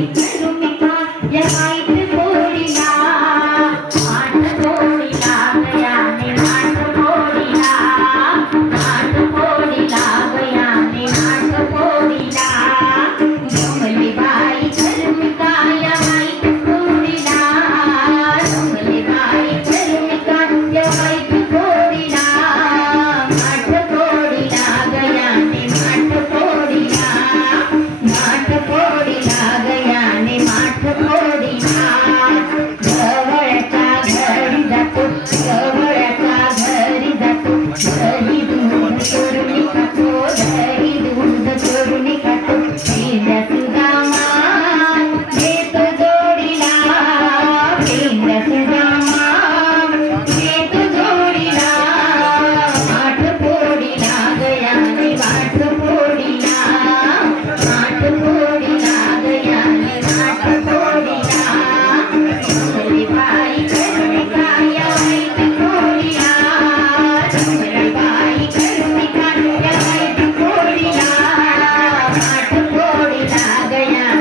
Ay, pero 哪个呀。